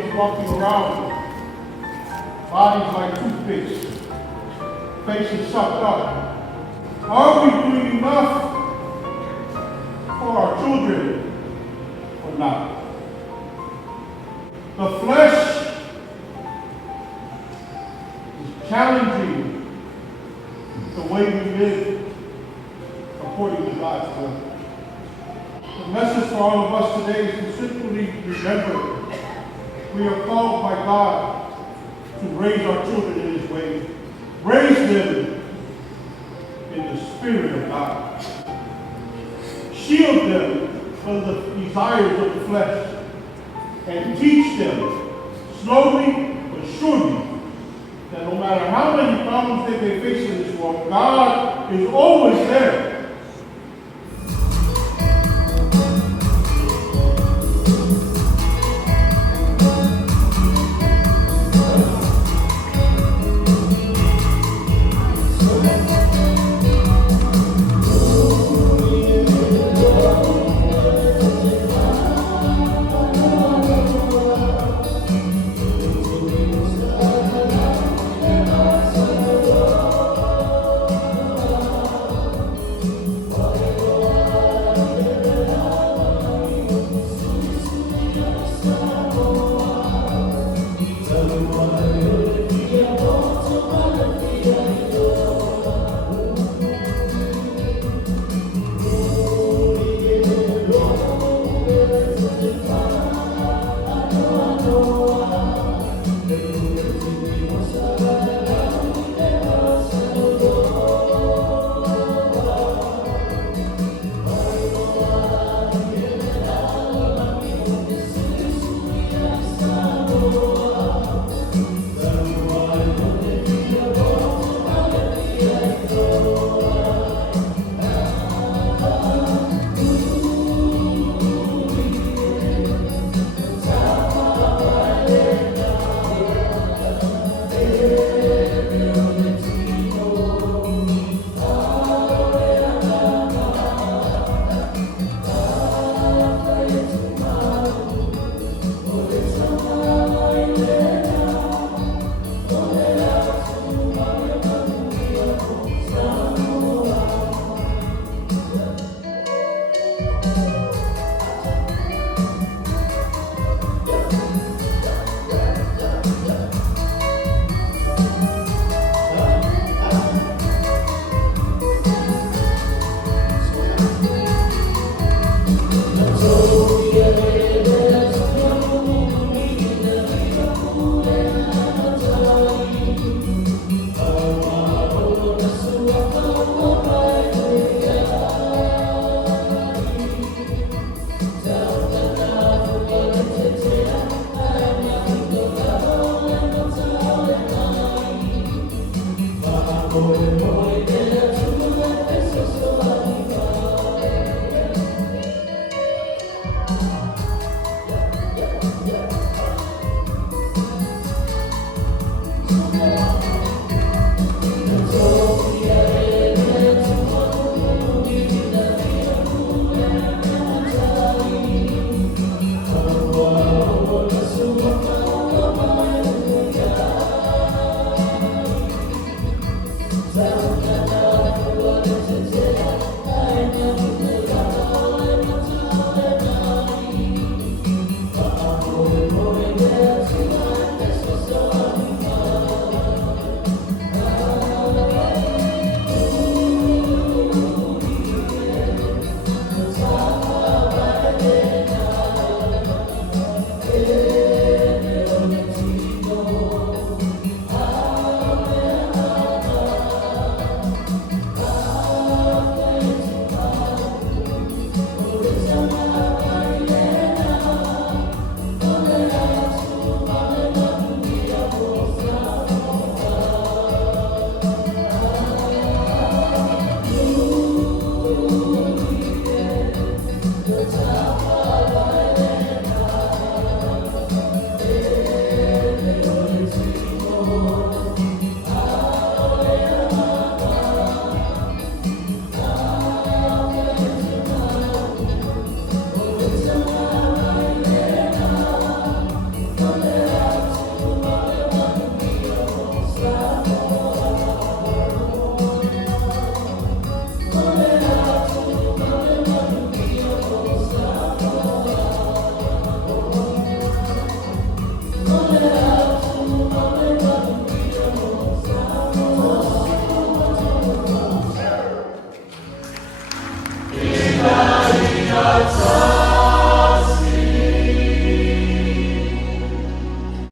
kids walking around, bodies like toothpicks, faces sucked up. Are we doing enough for our children or not? The flesh is challenging the way we live according to God's will. The message for all of us today is to simply remember we are called by God to raise our children in His way. Raise them in the Spirit of God. Shield them from the desires of the flesh and teach them slowly but surely that no matter how many problems they may face in this world, God is always there.